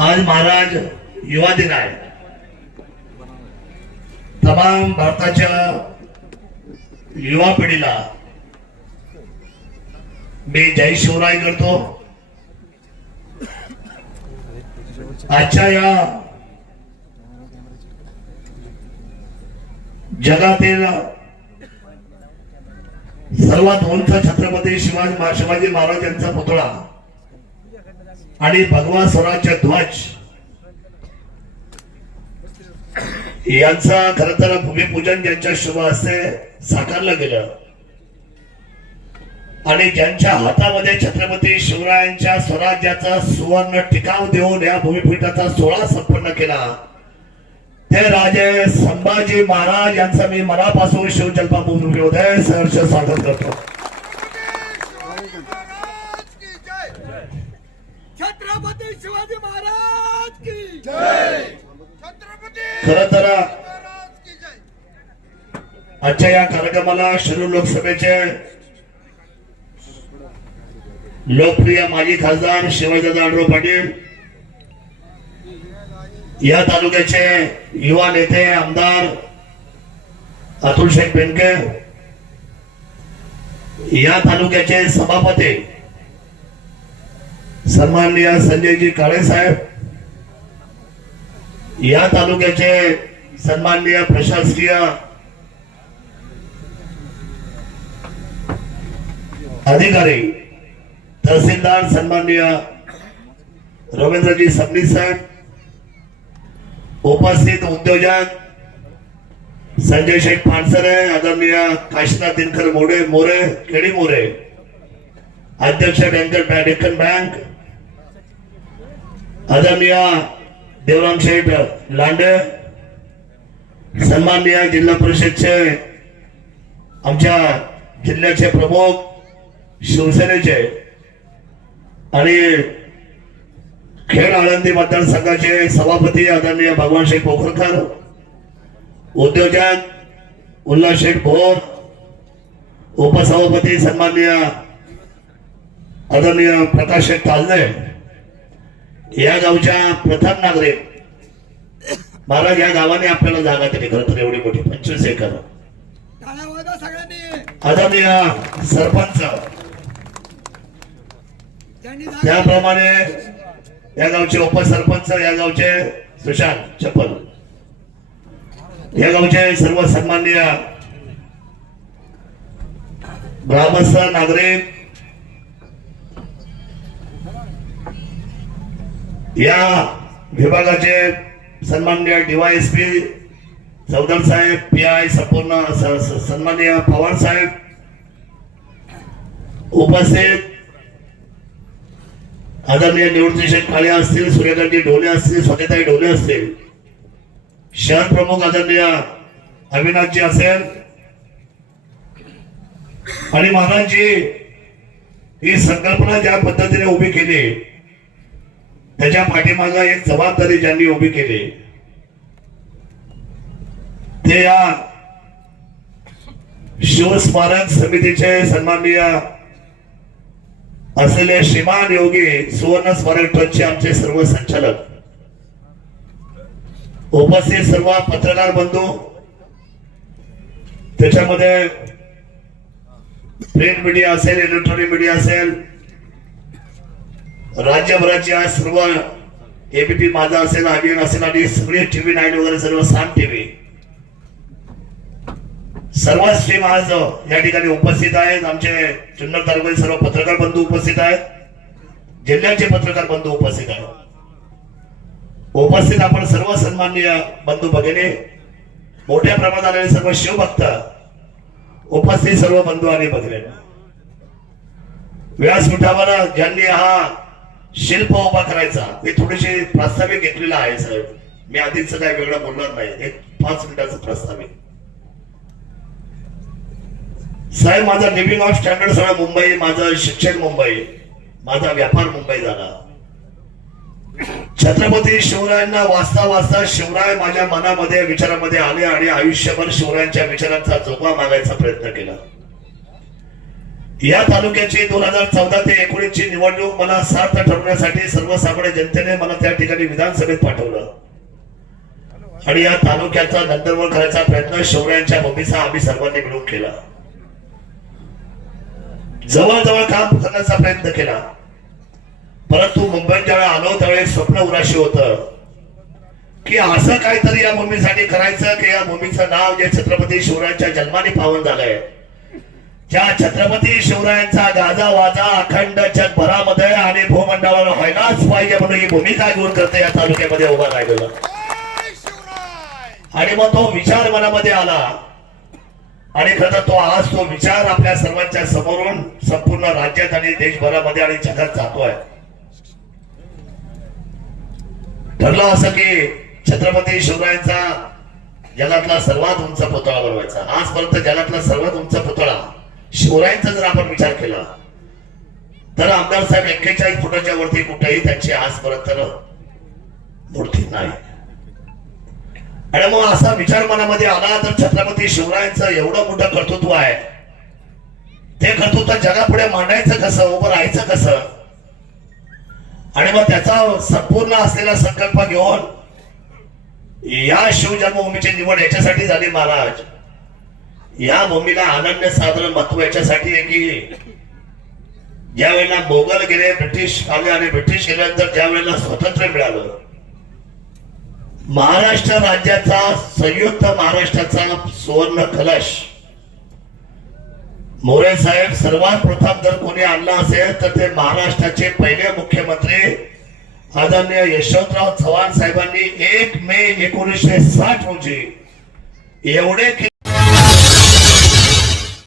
आज महाराज युवा दिन आहे. तमाम भारताच्या युवा पिढीला मी जय शिवराय करतो. आजच्या या जगातील सर्वात उंच छत्रपती शिवाजी शिवाजी महाराज यांचा पुतळा आणि भगवा स्वराज्य ध्वज. यांचा खर तर भूमिपूजन ज्यांच्या शुभ हस्ते साकारलं गेलं. आणि ज्यांच्या हातामध्ये छत्रपती शिवरायांच्या स्वराज्याचा सुवर्ण टिकाव देऊन या भूमिपीठाचा सोहळा संपन्न केला. ते राजे संभाजी महाराज यांचं मी मनापासून शिवजन्मा उदय सहर्ष स्वागत करतो महाराज की जय छत्रपती शिवाजी महाराज की जय! छत्रपती खर तर आजच्या या कार्यक्रमाला शिरूर लोकसभेचे लोकप्रिय माजी खासदार शिवाजीदादा आढळराव पाटील या तालुक्याचे युवा नेते आमदार अतुल शेख बेनके या तालुक्याचे सभापती सन्माननीय संजयजी काळे साहेब. या तालुक्याचे सन्माननीय प्रशासकीय अधिकारी तहसीलदार सन्माननीय रवींद्रजी सबनीस साहेब उपस्थित उद्योजक संजय शेख पानसरे आदरणीय काशीनाथ दिनकर मोडे मोरे केडी मोरे अध्यक्ष बँकर बँक डेक्कन बँक आदरणीय देवराम शेठ लांडे सन्माननीय जिल्हा परिषदचे आमच्या जिल्ह्याचे प्रमुख शिवसेनेचे आणि खेड आळंदी मतदारसंघाचे सभापती आदरणीय भगवान शेख पोखरकर उद्योजक उल्हास शेठ भोर उपसभापती सन्माननीय आदरणीय प्रकाश शेठ तालदे या गावच्या प्रथम नागरिक महाराज या गावाने आपल्याला जागा दिली. खरं तर एवढी मोठी. पंचवीस एकर. आदरणीय सरपंच त्याप्रमाणे या गावचे उपसरपंच या गावचे सुशांत चप्पल या गावचे सर्व सन्माननीय ग्रामस्थ नागरिक या विभागाचे सन्माननीय डीवायएसपी चौधर साहेब पी आय संपूर्ण स- सन्माननीय पवार साहेब उपस्थित. आदरणीय निवृत्ती काळे असतील सूर्यकांती ढोले असतील स्वतःताई ढोले असतील. शहर प्रमुख आदरणीय अविनाथजी असेल. आणि महाराजजी ही संकल्पना ज्या पद्धतीने उभी केली त्याच्या पाठीमागा एक जबाबदारी ज्यांनी उभी केली ते या शिवस्मारक समितीचे सन्माननीय असलेले श्रीमान योगी सुवर्ण स्मारक ट्रस्टचे आमचे सर्व संचालक उपस्थित सर्व पत्रकार बंधू त्याच्यामध्ये प्रिंट मीडिया असेल इलेक्ट्रॉनिक मीडिया असेल राज्यभराच्या सर्व एबीपी माझा असेल अभियान असेल आणि सगळे टीव्ही नाईन वगैरे सर्व साम टीव्ही सर्व स्ट्रीम आज या ठिकाणी उपस्थित आहेत. आमचे जुन्नर तालुक्यातील सर्व पत्रकार बंधू उपस्थित आहेत. जिल्ह्याचे पत्रकार बंधू उपस्थित आहेत. उपस्थित आपण सर्व सन्माननीय बंधू भगिनी मोठ्या प्रमाणात आलेले सर्व शिवभक्त उपस्थित सर्व बंधू आणि भगिनी. व्यासपीठावर ज्यांनी हा शिल्प उभा करायचा. मी थोडीशी प्रास्ताविक घेतलेला आहे साहेब. मी आधीच काय वेगळं बोलणार नाही. एक पाच मिनिटाचं प्रास्ताविक. साहेब माझा लिव्हिंग ऑफ स्टँडर्ड सगळं मुंबई माझं शिक्षण मुंबई माझा व्यापार मुंबई झाला. छत्रपती शिवरायांना वाचता वाचता शिवराय माझ्या मनामध्ये विचारामध्ये आले आणि आयुष्यभर शिवरायांच्या विचारांचा जोगा मागायचा प्रयत्न केला. या तालुक्याची दोन हजार चौदा ते एकोणीस ची निवडणूक मला सार्थ ठरवण्यासाठी सर्वसामान्य जनतेने मला त्या ठिकाणी विधानसभेत पाठवलं. आणि या तालुक्याचा नंदनवन करायचा प्रयत्न शौर्यांच्या मम्मीचा आम्ही सर्वांनी मिळून केला. जवळजवळ काम करण्याचा प्रयत्न केला. परंतु मुंबईत ज्यावेळेला आलो त्यावेळी स्वप्न उराशी होत की असं काहीतरी या मम्मीसाठी करायचं की या मम्मीचं नाव जे छत्रपती शिवरायांच्या जन्माने पावन झालंय. ज्या छत्रपती शिवरायांचा गाजा वाजा अखंड जगभरामध्ये आणि भूमंडळावर व्हायलाच पाहिजे म्हणून ही भूमिका घेऊन करते या तालुक्यामध्ये उभा राहिलेला. आणि मग तो विचार मनामध्ये आला. आणि खरं तो आज तो विचार आपल्या सर्वांच्या समोरून संपूर्ण राज्यात आणि देशभरामध्ये आणि जगात जातोय. ठरलं असं की छत्रपती शिवरायांचा जगातला सर्वात उंच पुतळा बनवायचा. आजपर्यंत जगातला सर्वात उंच पुतळा शिवरायांचा जर आपण विचार केला तर आमदार साहेब एक्केचाळीस फुटाच्या वरती कुठेही त्यांची आजपर्यंत मूर्ती नाही. आणि मग असा विचार मनामध्ये आला तर छत्रपती शिवरायांचं एवढं मोठं कर्तृत्व आहे. ते कर्तृत्व जगापुढे मांडायचं कसं उभं राहायचं कसं? आणि मग त्याचा संपूर्ण असलेला संकल्प घेऊन या शिवजन्मभूमीची निवड याच्यासाठी झाली महाराज. या भूमीला अनन्य साधारण महत्त्व याच्यासाठी आहे की ज्या वेळेला मोगल गेले ब्रिटिश आले आणि ब्रिटिश गेल्यानंतर ज्या वेळेला स्वातंत्र्य मिळालं महाराष्ट्र राज्याचा संयुक्त महाराष्ट्राचा सुवर्ण कलश. मोरे साहेब सर्वात प्रथम जर कोणी आणला असेल तर ते महाराष्ट्राचे पहिले मुख्यमंत्री आदरणीय यशवंतराव चव्हाण साहेबांनी एक मे एकोणीसशे साठ रोजी एवढे